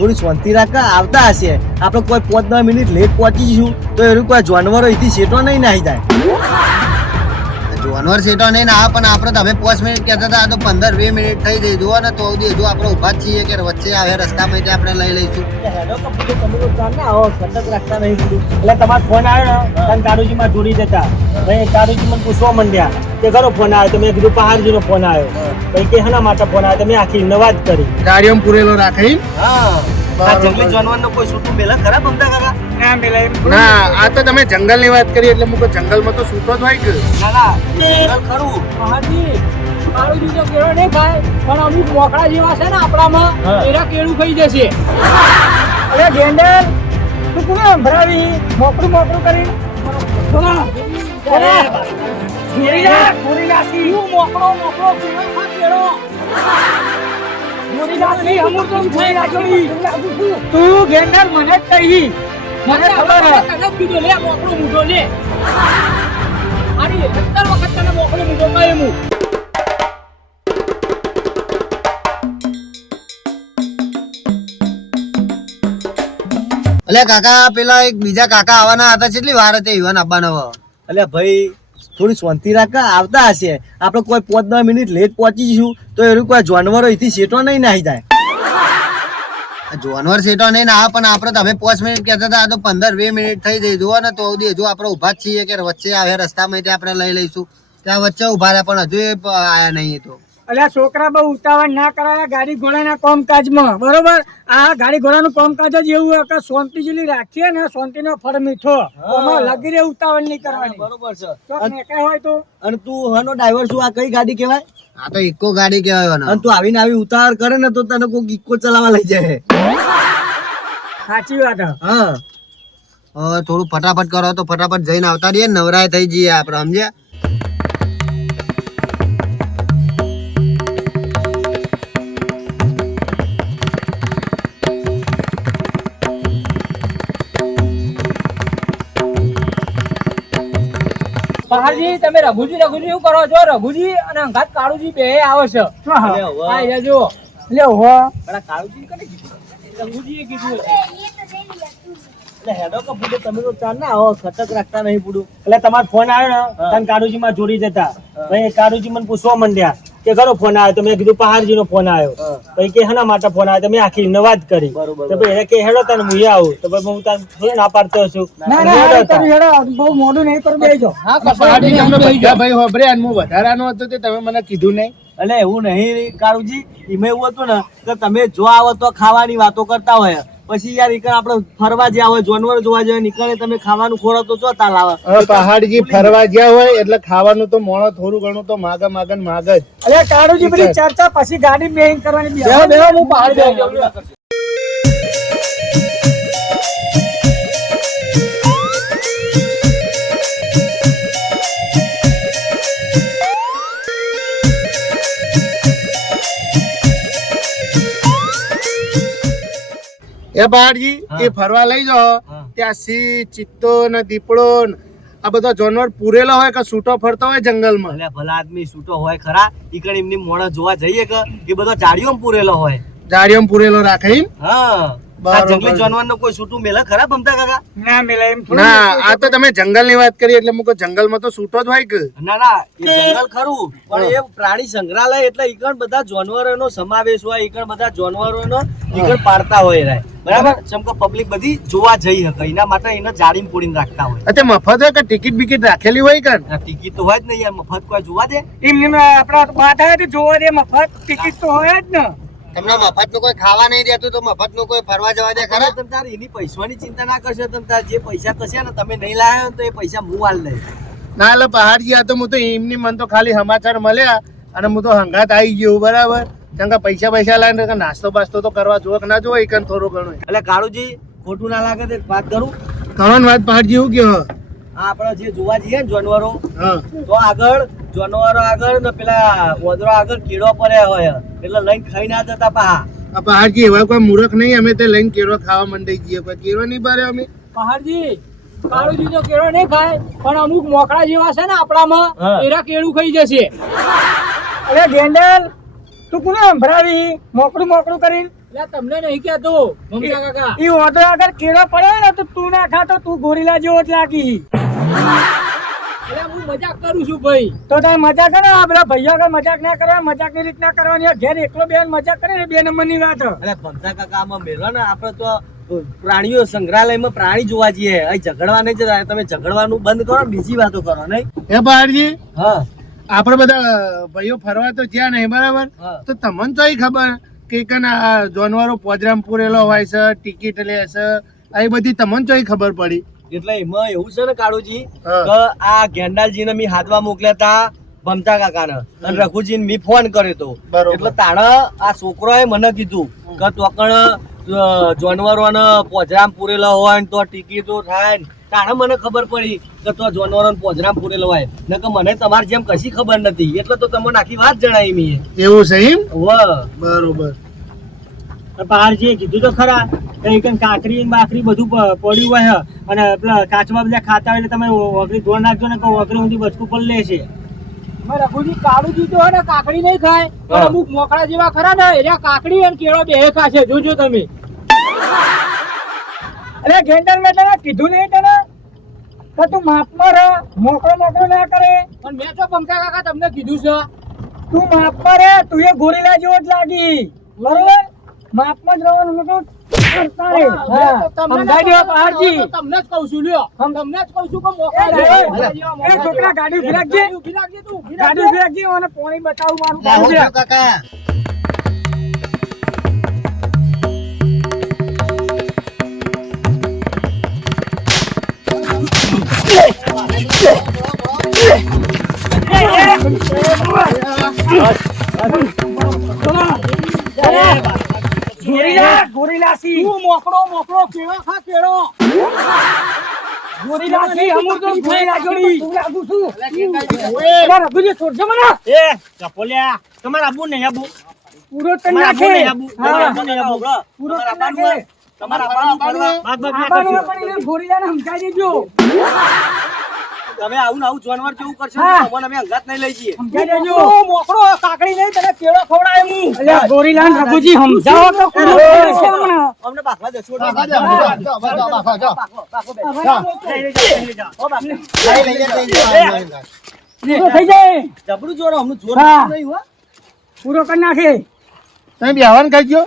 થોડી શાંતિ રાખ, આવતા હશે. આપણે કોઈ 5-10 મિનિટ લેટ પહોંચી જઈશું તો એનું કોઈ જાનવરો અહીંથી સેટો નહીં નાહી જાય. જાનવર સેટો નહીં ના પણ આપણે તો હવે 5 મિનિટ કહેતા હતા, આ તો 15-20 મિનિટ થઈ ગઈ. જુઓ ને તો હજુ આપણે ઊભા જ છીએ કે વચ્ચે આવે રસ્તામાં એટલે આપણે લઈ લઈશું. એટલે તમારો ફોન આવ્યો ને તમે કાળુજીમાં જોડી જતા ભાઈ. કાળુજી મને પૂછવા માંડ્યા કે ઘરો ફોન આવ્યો, તો મેં કીધું પહાડજીનો ફોન આવ્યો. ભાઈ કે શેના માટે ફોન આવ્યો, તમે આખી વાત કરી. ગાડીઓમાં પૂરેલો રાખે. આ જંગલી જાનવરનો કોઈ છૂટું મેલા ખરા બમતા કાકા? ના મેલા ના, આ તો તમે જંગલ ની વાત કરી એટલે મુકો જંગલમાં તો છૂટો જ હોય કે. ના જંગલ ખરું. પહાડજી કાળુજી તો કેળો નહીં ખાય, પણ અમુક મોકળા જેવા છે ને આપણામાં એરા કેળું ખાઈ જશે. અરે ગેંડર તું કોને સંભળાવી મોકળું કરી તું ગેંડર મને જ કહી. મને ખબર તને કીધું લે મોકળું મૂઠો લે. આની 17 વખત તને મોકળું મૂઠો કહે હું. અલે કાકા, પેલા એક બીજા કાકા આવવાના હતા, કેટલી વાર હતી ઈવન આવવાનો? એટલે ભાઈ થોડી શાંતિ રાખ, આવતા હશે. આપણે કોઈ 5-10 મિનિટ લેટ પહોંચી જઈશું તો એનું કોઈ જાનવરો અહીંથી સેટો નહીં નાહી જાય. જાનવર સેટો નહીં ના પણ આપણે તો હવે 5 મિનિટ કહેતા હતા, આ તો 15-20 મિનિટ થઈ ગઈ. જુઓ ને તો હજુ આપણે ઊભા જ છીએ કે વચ્ચે આવે રસ્તામાં એટલે આપણે લઈ લઈશું. ત્યાં વચ્ચે ઊભા રહ્યા પણ હજુ આયા નહીં. તો અલ્યા છોકરા બહુ ઉતાવળ ના કરાયા ગાડી ઘોડાના કામકાજમાં, બરોબર? આ ગાડી ઘોડાનું કામકાજ જ એવું હોય કે શાંતિ જેલી રાખીએ ને, શાંતિનો ફળ મીઠો. આમાં લગી રે ઉતાવળ નહીં કરવાની. બરોબર છે. તો હોય તો અને તું હનો ડ્રાઈવર છું, આ કઈ ગાડી કહેવાય? આ તો ઇકો ગાડી કહેવાય. અને તું આવીને આવી ઉતાવળ કરે ને તો તને કોઈ ઇકો ચલાવવા લઈ જાય. સાચી વાત. હા, થોડું ફટાફટ કરો તો ફટાફટ જઈને આવતા રહીએ, નવરાય થઈ જઈએ આપણે, સમજ્યા? પહાડજી તમે રઘુજી શું કરો છો? રઘુજી અને અંગાત કાળુજી બે આવે છે. જો લે હો કાળુજી કને કીધું? રઘુજીએ કીધું છે. એટલે હેડો કે પૂડે તમે તો ચાલ ના આવો ખટક રાખતા નહીં પૂડું. એટલે તમારો ફોન આવ્યો ને તમે કાળુજીમાં જોડી જતા ભાઈ. કાળુજી મને પૂછવા માંડ્યા કે ઘરો ફોન આવ્યો, તો મેં કીધું પહાડજીનો ફોન આવ્યો. ભાઈ કે શેના માટે ફોન આવ્યો, તમે આખી વાત કરી. તો ભાઈ કે હેડો તને હું આવું, તો ભાઈ હું તને થોડી ના પાડતો છું. બહુ મોડું નહીં કરું, બેજો. ભાઈ હોબરે હું વધારાનો હતો તે તમે મને કીધું નહીં. એટલે એવું નહીં કાળુજી, એમાં એવું હતું ને કે તમે જો આવો તો ખાવાની વાતો કરતા હોય, પછી યાર ઈકણ આપણે ફરવા જ્યાં હોય, જાનવર જોવા જાય, નીકળે તમે ખાવાનું ખોરો તો જો તાલ આવે. પહાડજી ફરવા જ્યાં હોય એટલે ખાવાનું તો મોણો થોડું ઘણું તો માગ જ. અરે કાળુજી બધી ચર્ચા પછી ગાડી બેંગ કરવાની. બેહો હું પહાડ જાઉં. એ પહાડજી એ ફરવા લઈ જાઓ, ત્યાં સિંહ, ચિત્તો ને દીપડો આ બધા જાનવર પૂરેલો હોય કે છૂટો ફરતો હોય જંગલમાં. એટલે ભલા આદમી છૂટો હોય ખરા, ઈકણ એમની મોણા જોવા જઈએ કે એ બધો જાડીઓમાં પૂરેલો હોય. જાડીઓમાં પૂરેલો રાખે એમ? હા. આ જંગલી જાનવરનો કોઈ છૂટું મેલે ખરા બમતા કાકા? ના મેલા એમ. ના, આ તો તમે જંગલ ની વાત કરી એટલે મુકો જંગલમાં તો છૂટો જ હોય કે. ના એ જંગલ ખરું, પણ એ પ્રાણી સંગ્રહાલય એટલે ઈકણ બધા જાનવરોનો સમાવેશ હોય, ઈકણ બધા જાનવરોનો ઈકણ પાડતા હોય રે, બરાબર? ચમકો પબ્લિક બધી જોવા જઈ શકે, એના માટે એને જાળીમાં પૂરીને રાખતા હોય. અચ્છા, મફત હોય કે ટિકિટ બિકિટ રાખેલી હોય કે? ટિકિટ તો હોય જ નહીં યાર, મફત કોઈ જોવા દે? એમ આપડા બાધા જોવા દે, મફત ટિકિટ તો હોય જ ને. તમને મફત નું કોઈ ખાવા નહીં દેતું તો મફત નું કોઈ ફરવા જવા દે ખરા? તમે તાર એની પૈસાની ચિંતા ના કરશો. તમે તાર જે પૈસા થશે ને તમે નહીં લાવ્યો તો એ પૈસા હું હાલ લઈશ. ના એટલે પહાડજી આ તો હું તો એમની મન તો ખાલી સમાચાર મળ્યા અને હું તો હંગાત આવી ગયો, બરાબર? કારણ કે પૈસા લાવીને નાસ્તો બાસ્તો તો કરવા જોવે કે ના જોવે એકન થોડું ઘણું. એટલે કાળુજી ખોટું ના લાગે તો વાત કરું. કરવાની વાત પહાડજી એવું કયો? આપડે જે જોવા જઈએ ને જાનવરો, તો આગળ જાનવરો આગળ ને પેલા ઓદરો આગળ કીડો પડ્યા હોય એટલે લઈને ખાઈ ના જતા પા. પહાડજી એવા કોઈ મૂર્ખ નહીં, અમે તે લઈને કેળો ખાવા માંડી જઈએ. કોઈ કેળો નહીં ભરે અમે. પહાડજી કાળુજી તો કેળો નહીં ખાય, પણ અમુક મોકળા જેવા છે ને આપણામાં એરા કેળું ખાઈ જશે. અરે ગેંડલ તું કોને સંભળાવી મોકળું કરી? તમને નહીં કહેતો મમતા કાકા. ઈ ઓટો અગર કેળો પડ્યો ને તો તું ના ખાતો તું ગોરીલા જેવો જ લાગી. એટલે હું મજાક કરું છું ભાઈ. તો તમે મજાક કરો આ બધા ભાઈઓ આગળ મજાક ના કરવા મજાકની રીત ના કરવાની ઘેર એકલો બેન મજાક કરે ને 2 નંબરની વાત. અરે ભમતા કાકા આમાં મેળવા ને આપણે તો પ્રાણીઓ સંગ્રહાલયમાં પ્રાણી જોવા જઈએ. અહીં ઝઘડવા નહીં જતા. તમે ઝઘડવાનું બંધ કરો, બીજી વાતો કરો નહીં. એ બહારજી હા આપણે બધા ભાઈઓ ફરવા તો જ્યાં નહીં બરાબર, હા. તો તમને તો ખબર કે કના જાનવરો પોજરામ પૂરેલો હોય છે, ટિકિટ લે છે, આ બધી તમને તો ખબર પડી. એટલે એમાં એવું છે ને કાળુજી હા. કે આ ગેંડાલજીને મેં હાથવા મોકલ્યા તા ભમતા કાકાને અને રઘુજીને મેં ફોન કર્યો તો. બરોબર. એટલે તાણે આ છોકરોએ મને કીધું કે તોકણ જાનવરોને પોજરામ પૂરેલો હોય ને તો ટિકિટો થાય ને તાણે મને ખબર પડી કે તો જાનવરોને પોજરામ પૂરેલો હોય ને કે મને તમારી જેમ કશી ખબર નથી. એટલે તો તમને આખી વાત જણાવી મેં. એવું છે એમ? વાહ બરોબર. પહાડજીએ કીધું તો ખરા કે કાકરી ને બાકરી બધું પડ્યું હોય અને પેલા કાચમાં બધા ખાતા હોય એટલે તમે ઓગળી ધોન નાખજો ને ઓગળી ઊંધી બચકું પડ લે છે. રઘુજી કાળુજી તો હે ને કાકડી નહીં ખાય પણ હા. અમુક મોકળા જેવા ખરા ને એના કાકડી અને કેળો બે ખાશે જોજો તમે. અરે ગેંડલ મેં તને કીધું નહીં તને કે તું માપમાં રહ મોકળો ના કરે. પણ મેં તો ભમતા કાકા તમને કીધું છે. તું માપમાં રહે તું એ ગોરીલા જેવો જ લાગી બરોબર. માપમાં જ રહેવાનું મોટું કરતા રહે. હા. સમજાઈ દેવા પહાડજી. તમને જ કહું છું લ્યો. તમને જ કહું છું કે મોકળા એ જેવા એ છોકરા ગાડી ઉભી રાખજે. ઊભી રાખજે તું, ઊભી ગાડી રાખજે. ઉભી રાખજે અને પાણી બતાવું મારું લે, હું કાઢી દે. છું કાકા. ગોરીલા સી તું મોકળો કેળો ખા કેળો. ગોરીલા સી અમુક તો ગોરીલા જોડી તું લાગુ છું. ઓય રઘુજી છોડજો મને. એ ચપોલ્યા તમાર આબુ નહીં આબુ પૂરો તન નાખે. હા પૂરો તન નાખે. આબાનું કરીને ગોરીલાને સમજાઈ દેજો. તમે આવું ને આવું જાનવર કેવું કરશો હા. તો અમે અંગાત નહીં લઈ જઈએ. સમજાઈ દેજો. તું મોકળો કાકડી નહીં તને કેળો ખવડાય હું. અલ્યા ગોરીલાને રઘુજી સમજાવો તો કોણ કરે છે હમણાં? અમને બાખવા દે છોડ બાખા જા, બાખા જા, બાખા જા. લઈ લઈએ, લઈ લઈએ. પૂરો થઈ જાય. જબરું જોડો અમને જોર હા. નહીં હો. પૂરો કરી નાખે. તમે બેહવાન કરજો.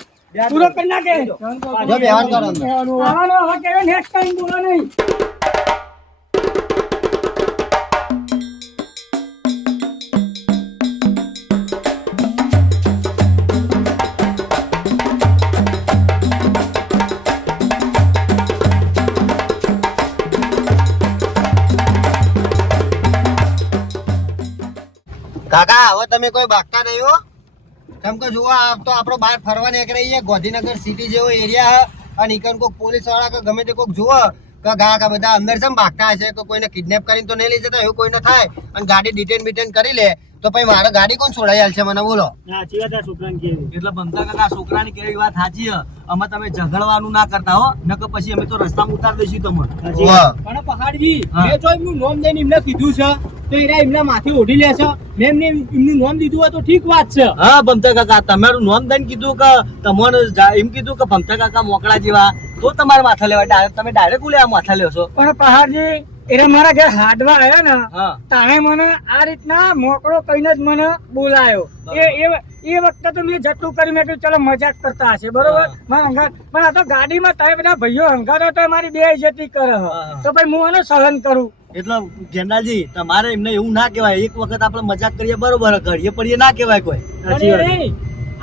પૂરો કરી નાખે. જો બેહવાન કરો અંદર. આવવાનો હવે કેવો નેક્સ્ટ ટાઈમ બોલો નહીં. કાકા હવે તમે કોઈ બાગતા નહીં હો. કેમ કે જુઓ આ તો આપણો બહાર ફરવા નીકળીએ ગોધીનગર સિટી જેવો એરિયા અને ઈકન કોઈક પોલીસ વાળા કે ગમે તે કોઈક જુઓ કે ગા બધા અંદર છે ભાગતા હશે કે કોઈને કિડનેપ કરીને તો નહીં લઈ જતા એવું કોઈ ન થાય અને ગાડી ડિટેન બિટેન કરી લે તો પછી મારે ગાડી કોણ છોડાઈ આલશે મને બોલો. સાચી વાત આ છોકરાને કહેવી. એટલે ભમતા કાકા છોકરાની કેવી વાત સાચી છે. અમે તમે ઝઘડવાનું ના કરતા હો નકર પછી અમે તો રસ્તામાં ઉતાર દઈશું તમને. સાચી વાત. વાહ. પણ પહાડજી હા. મેં જો એમનું નામ દઈને એમને કીધું છે તો એરા એમના માથે ઓઢી લે છે. મેં એમને એમનું નામ દીધું હોય તો ઠીક વાત છે. હા ભમતા કાકા તમારું નામ દઈને કીધું કે તમને એમ કીધું કે ભમતા કાકા મોકળા જેવા તો તમારે માથા લેવા તમે ડાયરેક્ટ ઉલે માથા લ્યો છો. પણ પહાડજી એને મારા ઘર હાડવા આવ્યા ને હા તાણે મને આ રીતના મોકળો કહીને જ મને બોલાયો. એ વખતે તો મેં જતું કરી મેં કીધું ચલો મજાક કરતા હશે બરોબર. હા. મારા અંગાત પણ આ તો ગાડીમાં તમે બધા ભાઈઓ અંગાતો તો મારી બે ઇજ્જતી કરે છે. હા. તો ભાઈ હું એને સહન કરું. એટલે ગેંડાજી તમારે એમને એવું ના કહેવાય. એક વખત આપણે મજાક કરીએ બરોબર ઘડીએ પડીએ ના કહેવાય કોઈ. સાચી પણ એ વાત. નહીં.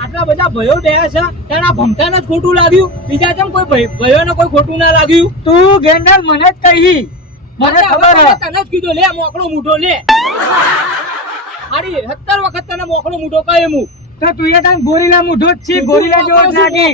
આટલા બધા ભયો ગયા છે ત્યારે આ ભમતાને જ ખોટું લાગ્યું. બીજા જેમ કોઈ ભયોને કોઈ ખોટું ના લાગ્યું. તું ગેંડાલ મને જ કહી. મને ખબર હવે હે. તને જ કીધું લે મોકળો મૂઠો લે. હારી 17 વખત તને મોકળો મૂઠો કહે હું. તો તું એ તાન ગોરીલા મુઢો જ છે ગોરીલા જેવો જ લાગી.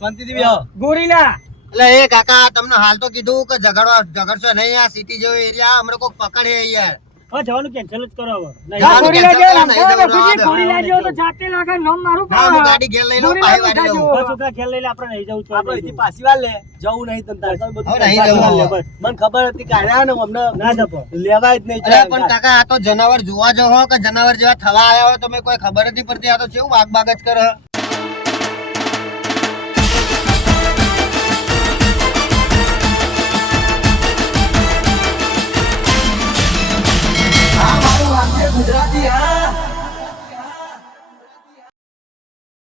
શાંતિથી બેહો. ગોરીલા એટલે એ કાકા તમને હાલ તો કીધું કે ઝઘડશો નહીં આ સિટી જેવો એરિયા હમણાં કોઈક પકડે યાર. હવે જવાનું કેન્સલ જ કરો હવે નહીં. જવાનું ગોળી cancel લાગ્યો, કરો, નહીં જવાનું, ગોળી હા, ગોળી લાગ્યો તો જાતે લાગે, નામ મારું હા, હું પાડો. ગાડી ઘેર લઈ લઉં, ગોળી પાછી લાગ્યો, વાળી લઉં. જાજો. બસ છોકરા ખેલ લઈને આપણે નહીં જવું આપણે ચોક અહીંથી પાછી વાર લે જવું નહીં તમ તાર બધું હવે નહીં પાછી વાર જવું. લે. બસ. મને ખબર હતી કે આયા ને અમને ના જપો. લેવાય જ નહીં અરે પણ કાકા આ તો જનાવર જોવા જો હો કે જનાવર જેવા થવા આવ્યા હોય તો મેં કોઈ ખબર નથી પડતી આ તો કેવું વાઘ બાગ જ કરે